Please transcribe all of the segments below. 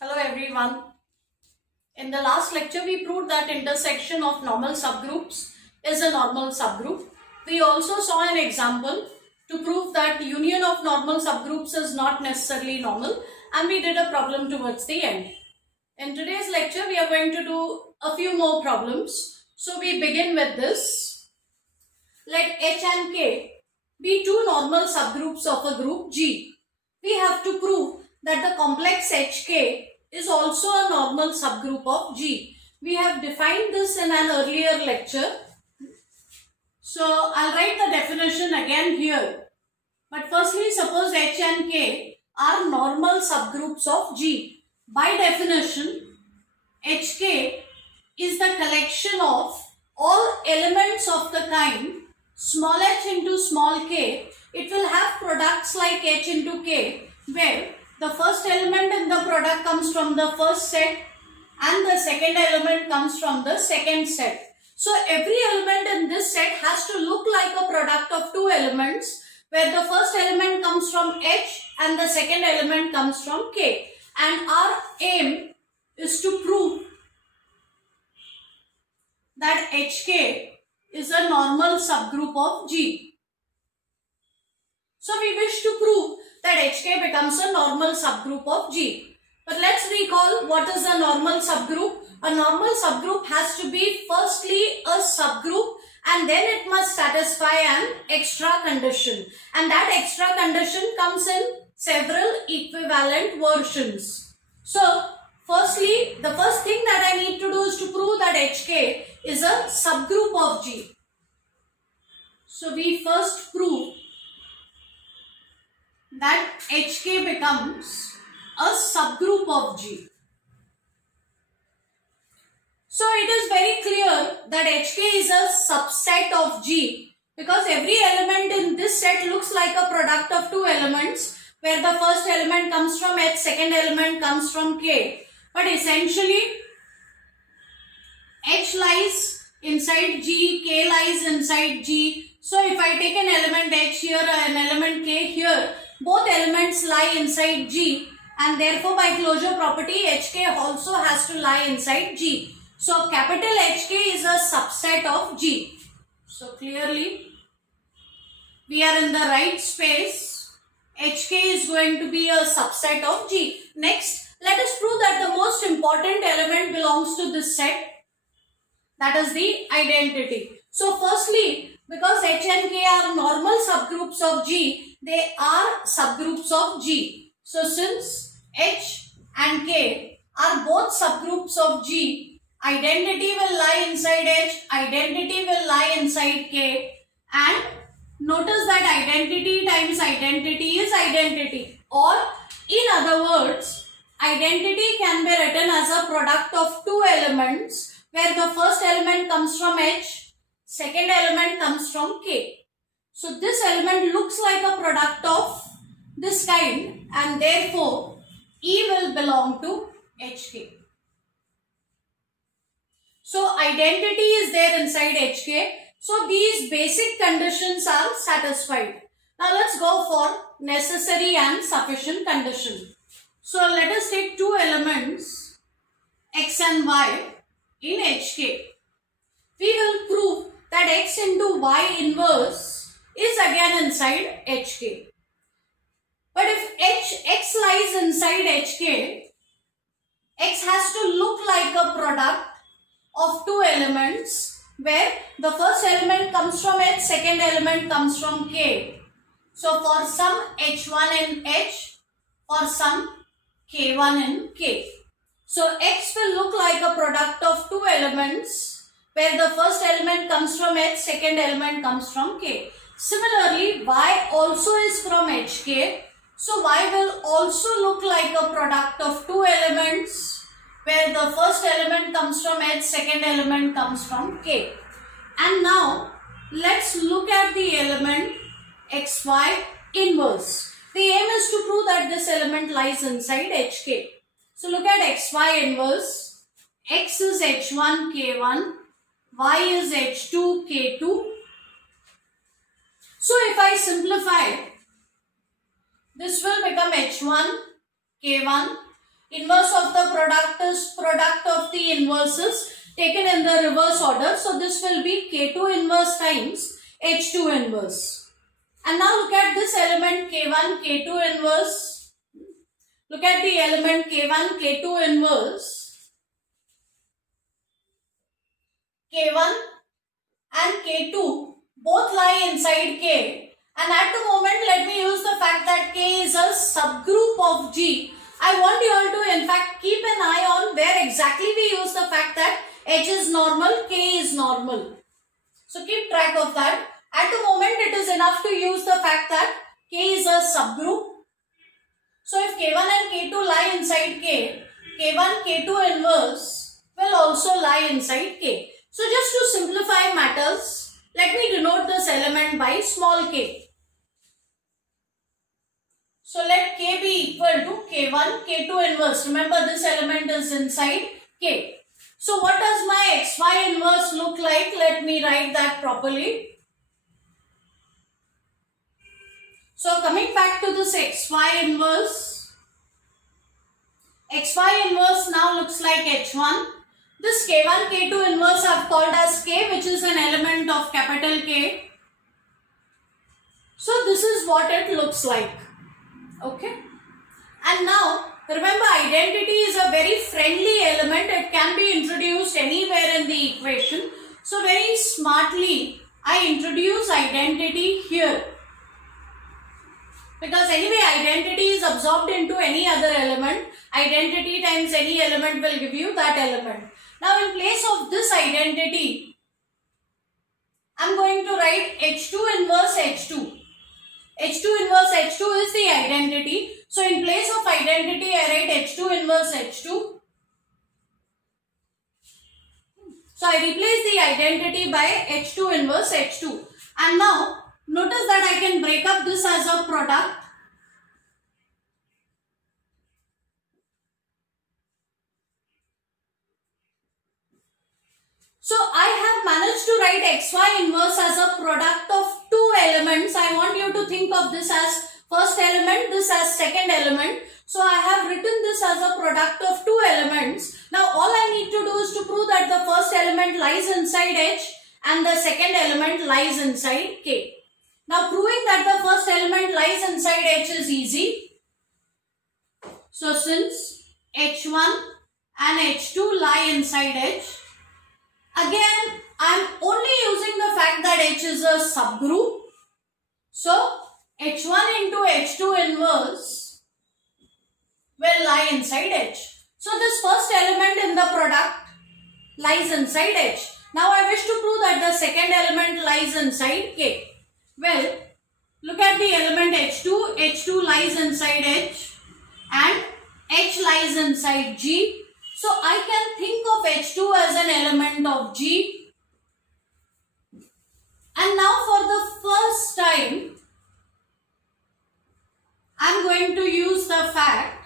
Hello everyone. In the last lecture we proved that intersection of normal subgroups is a normal subgroup. We also saw an example to prove that union of normal subgroups is not necessarily normal, and we did a problem towards the end. In today's lecture we are going to do a few more problems. So we begin with this. Let H and K be two normal subgroups of a group G. We have to prove that the complex HK is also a normal subgroup of G. We have defined this in an earlier lecture. So I'll write the definition again here. But firstly, suppose H and K are normal subgroups of G. By definition, HK is the collection of all elements of the kind small h into small k. It will have products like h into k, where the first element in the product comes from the first set and the second element comes from the second set. So every element in this set has to look like a product of two elements, where the first element comes from h and the second element comes from k. And our aim is to prove that HK is a normal subgroup of G. So we wish to prove that HK becomes a normal subgroup of G. But let's recall what is a normal subgroup. A normal subgroup has to be firstly a subgroup, and then it must satisfy an extra condition. And that extra condition comes in several equivalent versions. So firstly, the first thing that I need to do is to prove that HK is a subgroup of G. So we first prove that HK becomes a subgroup of G. So it is very clear that HK is a subset of G, because every element in this set looks like a product of two elements, where the first element comes from H, second element comes from K. But essentially, H lies inside G, K lies inside G. So if I take an element H here and an element K here, both elements lie inside G, and therefore by closure property HK also has to lie inside G. So capital HK is a subset of G. So clearly we are in the right space. HK is going to be a subset of G. Next, let us prove that the most important element belongs to this set. That is the identity. So firstly, because H and K are normal subgroups of G, they are subgroups of G. So since H and K are both subgroups of G, identity will lie inside H, identity will lie inside K, and notice that identity times identity is identity. Or in other words, identity can be written as a product of two elements, where the first element comes from H, second element comes from K. So this element looks like a product of this kind, and therefore E will belong to HK. So identity is there inside HK. So these basic conditions are satisfied. Now let's go for necessary and sufficient condition. So let us take two elements X and Y in HK. We will prove that X into Y inverse is again inside HK. But if X lies inside HK, X has to look like a product of two elements, where the first element comes from H, second element comes from K. So for some H1 in H, for some K1 in K. So X will look like a product of two elements, where the first element comes from H, second element comes from K. Similarly, Y also is from HK. So Y will also look like a product of two elements, where the first element comes from H, second element comes from K. And now let's look at the element XY inverse. The aim is to prove that this element lies inside HK. So look at XY inverse. X is H1 K1, Y is H2 K2. So if I simplify, this will become H1 K1 Inverse of the product is product of the inverses taken in the reverse order. So this will be K2 inverse times H2 inverse. And now look at this element K1, K2 inverse. Look at the element K1, K2 inverse. K1 and K2 both lie inside K. And at the moment, let me use the fact that K is a subgroup of G. I want you all to in fact keep an eye on where exactly we use the fact that H is normal, K is normal. So keep track of that. At the moment, it is enough to use the fact that K is a subgroup. So if K1 and K2 lie inside K, K1, K2 inverse will also lie inside K. So just to simplify matters, let me denote this element by small k. So let K be equal to K1, K2 inverse. Remember this element is inside K. So what does my XY inverse look like? Let me write that properly. So coming back to this XY inverse. XY inverse now looks like H1. This K1, K2 inverse I have called as K, which is an element of capital K. So this is what it looks like. Okay. And now remember, identity is a very friendly element. It can be introduced anywhere in the equation. So very smartly I introduce identity here. Because anyway identity is absorbed into any other element. Identity times any element will give you that element. Now in place of this identity, I am going to write H2 inverse H2. H2 inverse H2 is the identity. So in place of identity, I write H2 inverse H2. So I replace the identity by H2 inverse H2. And now notice that I can break up this as a product. So I have managed to write XY inverse as a product of two elements. I want you to think of this as first element, this as second element. So I have written this as a product of two elements. Now all I need to do is to prove that the first element lies inside H and the second element lies inside K. Now proving that the first element lies inside H is easy. So since H1 and H2 lie inside H, again I am only using the fact that H is a subgroup. So H1 into H2 inverse will lie inside H. So this first element in the product lies inside H. Now I wish to prove that the second element lies inside K. Well, look at the element H2. H2 lies inside H and H lies inside G. So I can think of H2 as an element of G. And now for the first time, I am going to use the fact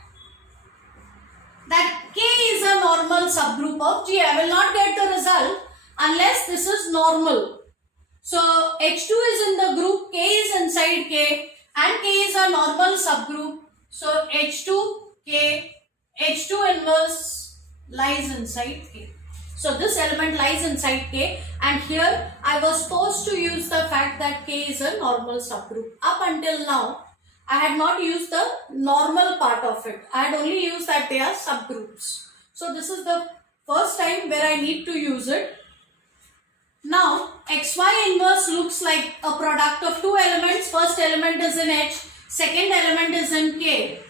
that K is a normal subgroup of G. I will not get the result unless this is normal. So H2 is in the group, K is inside K and K is a normal subgroup. So H2, K, H2 inverse lies inside K. So this element lies inside K and here I was forced to use the fact that K is a normal subgroup. Up until now, I had not used the normal part of it. I had only used that they are subgroups. So this is the first time where I need to use it. Now XY inverse looks like a product of two elements. First element is in H, second element is in K.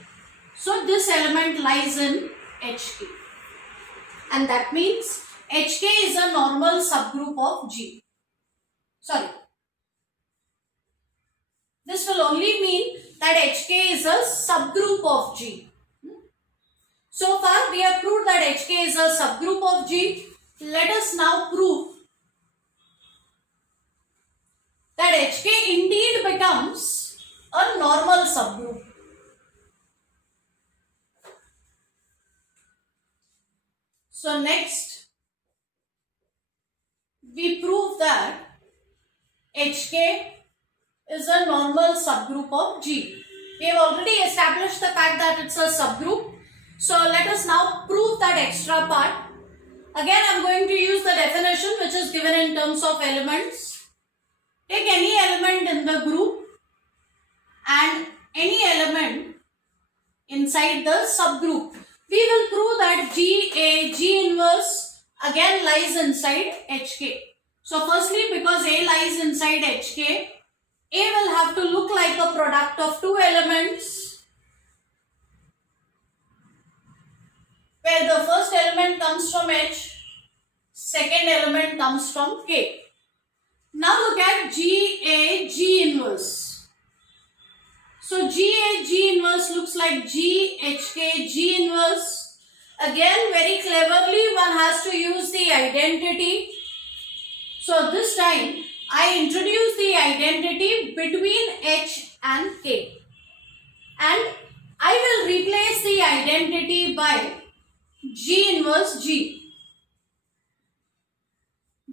So this element lies in HK. And that means HK is a normal subgroup of G. Sorry. This will only mean that HK is a subgroup of G. So far we have proved that HK is a subgroup of G. Let us now prove that HK indeed becomes a normal subgroup. So next we prove that HK is a normal subgroup of G. We have already established the fact that it's a subgroup. So let us now prove that extra part. Again, I am going to use the definition which is given in terms of elements. Take any element in the group and any element inside the subgroup. We will prove that G inverse again lies inside HK. So firstly, because A lies inside HK, A will have to look like a product of two elements, where the first element comes from H, second element comes from K. Now look at G inverse. So G inverse looks like G inverse. Again, very cleverly one has to use the identity. So this time I introduce the identity between H and K. And I will replace the identity by G inverse G.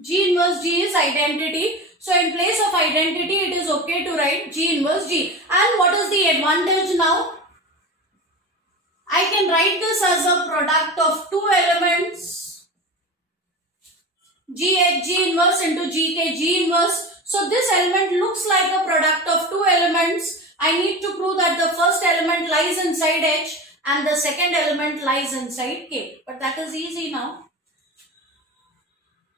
G inverse G is identity. So in place of identity, it is okay to write G inverse G. And what is the advantage now? I can write this as a product of two elements, G inverse into G inverse. So this element looks like a product of two elements. I need to prove that the first element lies inside H and the second element lies inside K. But that is easy now.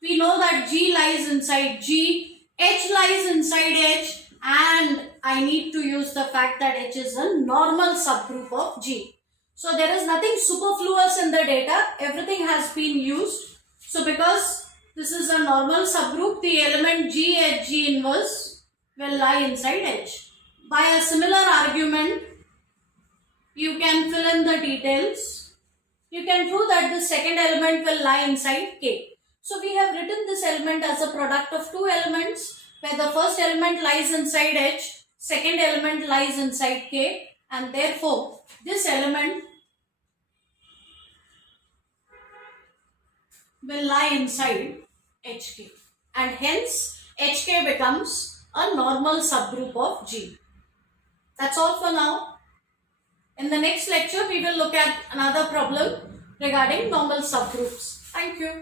We know that G lies inside G, H lies inside H, and I need to use the fact that H is a normal subgroup of G. So there is nothing superfluous in the data, everything has been used. So because this is a normal subgroup, the element G inverse will lie inside H. By a similar argument, you can fill in the details. You can prove that the second element will lie inside K. So we have written this element as a product of two elements, where the first element lies inside H, second element lies inside K, and therefore this element will lie inside HK, and hence HK becomes a normal subgroup of G. That's all for now. In the next lecture, we will look at another problem regarding normal subgroups. Thank you.